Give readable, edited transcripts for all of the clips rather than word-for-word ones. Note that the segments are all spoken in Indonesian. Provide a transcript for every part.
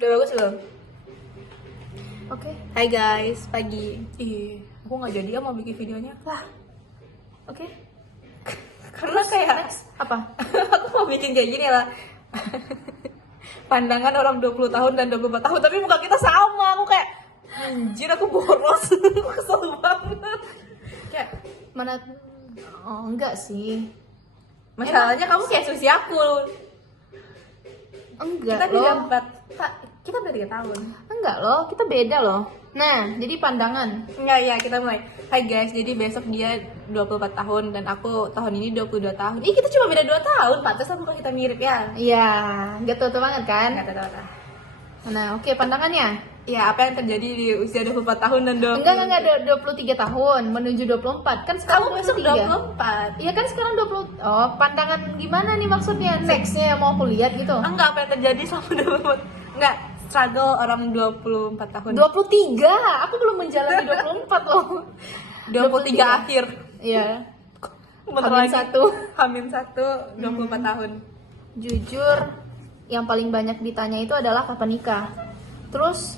Udah bagus belum? Oke. Hai guys, pagi. Aku nggak jadi mau bikin videonya. Lah. Oke. Karena kayak Apa? aku mau bikin kayak gini lah. Pandangan orang 20 tahun dan 24 tahun, tapi muka kita sama. Aku kayak anjir, aku boros. Aku kesel banget. Kayak Mana? Oh, enggak sih. masalahnya kamu kayak susi aku. Enggak Kita beda loh. 4. Kita beda 3 tahun. Enggak loh, kita beda loh. Nah, jadi pandangan. Enggak, ya kita mulai. Hai guys, jadi besok dia 24 tahun dan aku tahun ini 22 tahun. Ih, kita cuma beda 2 tahun, pantesan muka kita mirip ya. Iya, enggak tahu banget kan? Enggak tahu. Nah, oke, pandangannya. Ya, apa yang terjadi di usia 24 tahun dan 20? Enggak, 23 tahun menuju 24. Kan sekarang Kamu besok 24. Iya kan sekarang 20. Oh, pandangan gimana nih maksudnya? Nextnya yang mau aku lihat gitu. Enggak, apa yang terjadi sama 24? Enggak, struggle orang 24 tahun. 23. Aku belum menjalani 24 loh. 23 akhir. Iya. Bentar Hamin lagi. satu. Hamin 1, 24 tahun. Jujur, yang paling banyak ditanya itu adalah kapan nikah. Terus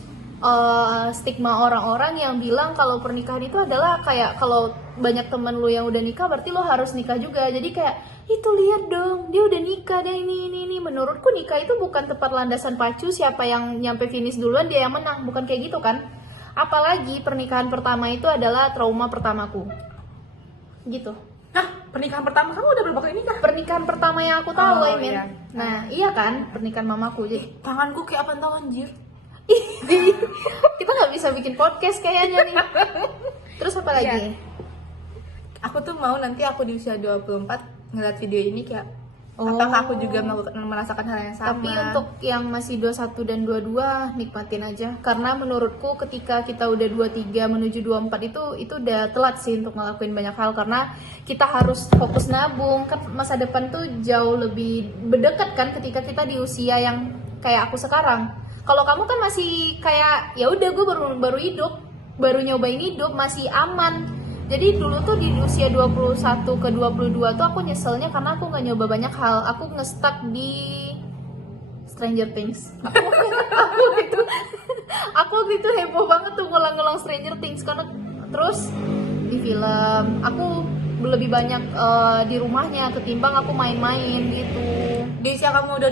stigma orang-orang yang bilang kalau pernikahan itu adalah kayak kalau banyak temen lu yang udah nikah berarti lo harus nikah juga. Jadi kayak itu lihat dong dia udah nikah dan ini. Menurutku nikah itu bukan tempat landasan pacu, siapa yang nyampe finish duluan dia yang menang, bukan kayak gitu kan. Apalagi pernikahan pertama itu adalah trauma pertamaku. Gitu. Hah, pernikahan pertama kamu udah berapa kali nikah? Pernikahan pertama yang aku tahu, Oh, I mean. iya. Nah, iya kan, pernikahan mamaku. Jadi Tanganku kayak apa tahu anjir. kita nggak bisa bikin podcast kayaknya nih. Terus apa lagi? Iya. Aku tuh mau nanti aku di usia 24 ngeliat video ini kayak apakah aku juga merasakan hal yang sama. Tapi untuk yang masih 21 dan 22 nikmatin aja. Karena menurutku ketika kita udah 23 menuju 24 itu udah telat sih untuk ngelakuin banyak hal. Karena kita harus fokus nabung. Kan masa depan tuh jauh lebih berdekat kan ketika kita di usia yang kayak aku sekarang. Kalau kamu kan masih kayak ya udah gue baru hidup, baru nyobain hidup, masih aman. Jadi dulu tuh di usia 21 ke 22 tuh aku nyeselnya karena aku nggak nyoba banyak hal. Aku nge-stuck di Stranger Things. Aku waktu itu heboh banget tuh ngulang-ngulang Stranger Things karena terus di film aku lebih banyak di rumahnya ketimbang aku main-main gitu. Di usia kamu udah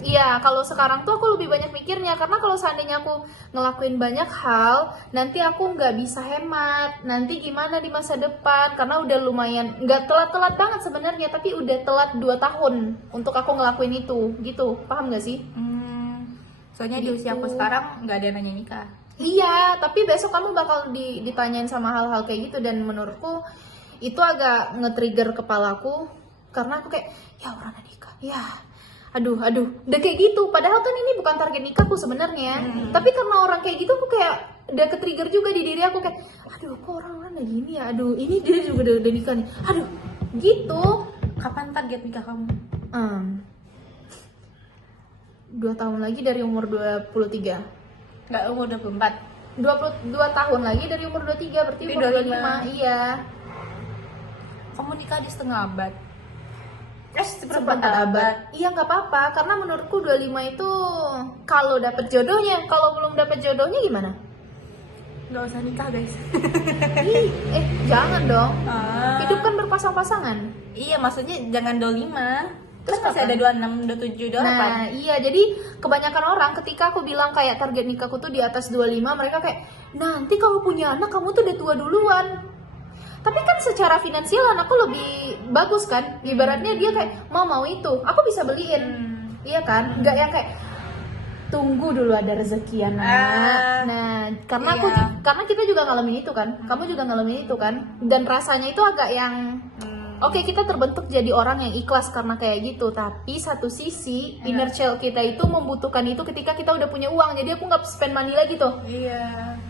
2? Iya, kalau sekarang tuh aku lebih banyak mikirnya karena kalau seandainya aku ngelakuin banyak hal, nanti aku nggak bisa hemat. Nanti gimana di masa depan? Karena udah lumayan nggak telat-telat banget sebenarnya, tapi udah telat 2 tahun untuk aku ngelakuin itu, gitu. Paham nggak sih? Soalnya di usia aku sekarang nggak ada yang nanya nikah. Iya, tapi besok kamu bakal ditanyain sama hal-hal kayak gitu dan menurutku itu agak nge-trigger kepalaku karena aku kayak ya orang udah nikah, ya aduh udah kayak gitu padahal kan ini bukan target nikahku sebenarnya. Tapi karena orang kayak gitu aku kayak udah ke-trigger juga di diri aku kayak aduh kok orang-orang kayak gini ya, aduh ini dia juga udah nikah nih, aduh gitu. Kapan target nikah kamu? 2 tahun lagi dari umur 23. Nggak, umur 24. 22 tahun lagi dari umur 23 berarti Tapi umur 25. 25. Iya. Kamu nikah di setengah abad. Seperempat abad. Iya nggak apa-apa karena menurutku 25 itu kalau dapet jodohnya, kalau belum dapet jodohnya gimana? Nggak usah nikah guys. Jangan dong. Ah. Hidup kan berpasang-pasangan. Iya, maksudnya jangan 25. Terus Terus masih kapan? ada 26, 27, 28. Nah iya jadi kebanyakan orang ketika aku bilang kayak target nikahku tuh di atas 25, mereka kayak nanti kalau punya anak kamu tuh udah tua duluan. Tapi kan secara finansial anakku lebih bagus kan, ibaratnya dia kayak mau itu aku bisa beliin. Iya kan, nggak yang kayak tunggu dulu ada rezeki anak. Nah karena iya. karena kita juga ngalamin itu kan, kamu juga ngalamin itu kan, dan rasanya itu agak yang oke, kita terbentuk jadi orang yang ikhlas karena kayak gitu. Tapi satu sisi inner child kita itu membutuhkan itu ketika kita udah punya uang. Jadi aku nggak spend money lagi tuh. Iya.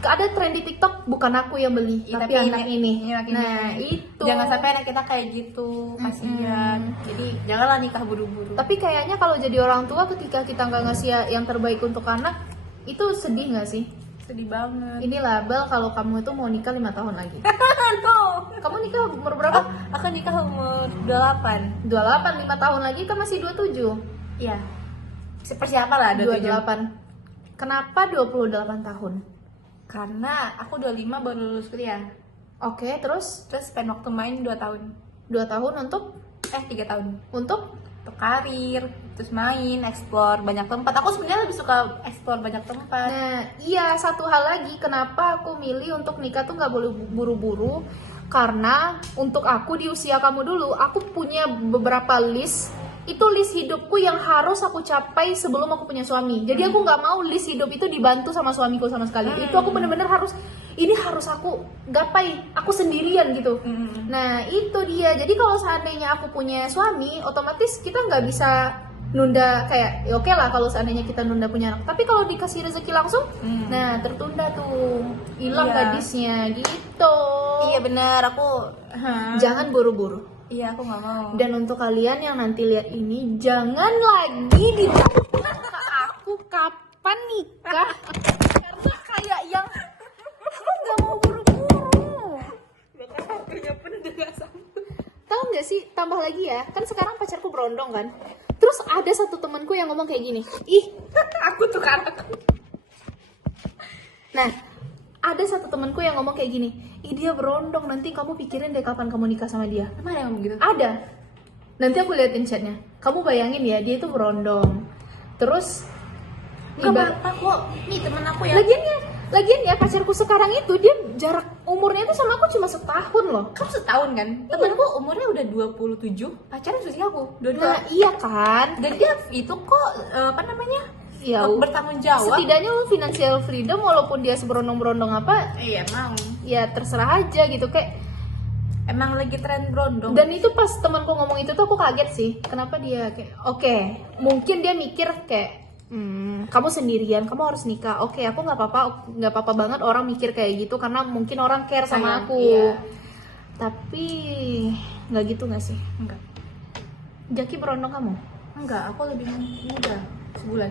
Ada tren di TikTok bukan aku yang beli, Iya, tapi tapi anak ini. anak ini. Nah itu. Jangan sampai anak kita kayak gitu, kasihan. Jadi janganlah nikah buru-buru. Tapi kayaknya kalau jadi orang tua ketika kita nggak ngasih yang terbaik untuk anak, itu sedih nggak sih? Sedih banget. Ini label kalau kamu itu mau nikah 5 tahun lagi. Tuh. Kamu nikah umur berapa? Aku nikah umur 28. 28, 5 tahun lagi kan masih 27. Iya. Persiapan lah 27. 28. Kenapa 28 tahun? Karena aku 25 baru lulus kuliah. Oke, terus Terus spend waktu main 2 tahun. 2 tahun untuk 3 tahun. untuk Untuk karir, terus main, explore banyak tempat. Aku sebenarnya lebih suka explore banyak tempat. Nah, iya, satu hal lagi kenapa aku milih untuk nikah tuh nggak boleh buru-buru, karena untuk aku di usia kamu dulu, aku punya beberapa list. Itu list hidupku yang harus aku capai sebelum aku punya suami. Jadi aku nggak mau list hidup itu dibantu sama suamiku sama sekali. Itu aku bener-bener harus, ini harus aku gapai, aku sendirian gitu. Nah itu dia. Jadi kalau seandainya aku punya suami, otomatis kita nggak bisa nunda kayak ya oke lah kalau seandainya kita nunda punya anak. Tapi kalau dikasih rezeki langsung, nah tertunda tuh, hilang Iya. gadisnya gitu. Iya benar, aku Jangan buru-buru. iya aku nggak mau. Dan untuk kalian yang nanti lihat ini, jangan lagi ditanya ke aku kapan nikah, karena kayak yang aku nggak mau buru-buru. Bahkan waktunya pun nggak sampai. Tahu nggak sih? Tambah lagi ya, kan sekarang pacarku berondong kan. Terus ada satu temanku yang ngomong kayak gini, Aku tuh karena nah ada satu temanku yang ngomong kayak gini, dia berondong, nanti kamu pikirin deh kapan kamu nikah sama dia. emang ada yang ngomong gitu? Ada. Nanti aku liatin chatnya. Kamu bayangin ya, dia itu berondong. Terus Enggak apa kok. Nih temen aku ya. lagian ya pacarku sekarang itu dia jarak umurnya itu sama aku cuma setahun loh. Kamu setahun kan? Temenku umurnya udah 27, pacarnya usia aku 22. Nah iya kan. Dan dia itu kok apa namanya? Ya bertanggung jawab. setidaknya lu financial freedom, walaupun dia seberondong-berondong apa, Iya mau. ya terserah aja gitu kayak. Emang lagi tren berondong. Dan itu pas temanku ngomong itu tuh aku kaget sih. Kenapa dia kayak oke, mungkin dia mikir kayak kamu sendirian, kamu harus nikah. Oke, aku nggak apa-apa banget orang mikir kayak gitu karena mungkin orang care sama Sayang, aku. iya. Tapi nggak gitu nggak sih? Enggak. Jaki berondong kamu? Enggak, aku lebih muda sebulan.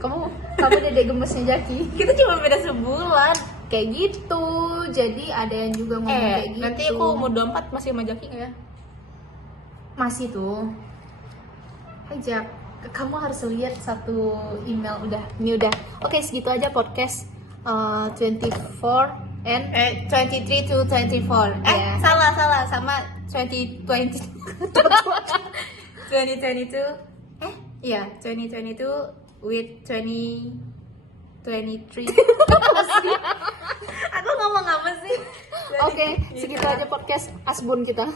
Kamu dedek gemesnya Jaki. Kita cuma beda sebulan. Kayak gitu. Jadi ada yang juga ngomong kayak gitu. Nanti aku umur 24 masih sama Jaki nggak ya? Masih tuh. Hai Jak, kamu harus lihat satu email ini udah. Oke, segitu aja podcast 24 and 23 to 24. Iya. Salah sama 2020. 2022. Iya, 2022 with 2023. Aku ngomong apa sih? Oke, segitu aja podcast Asbun kita.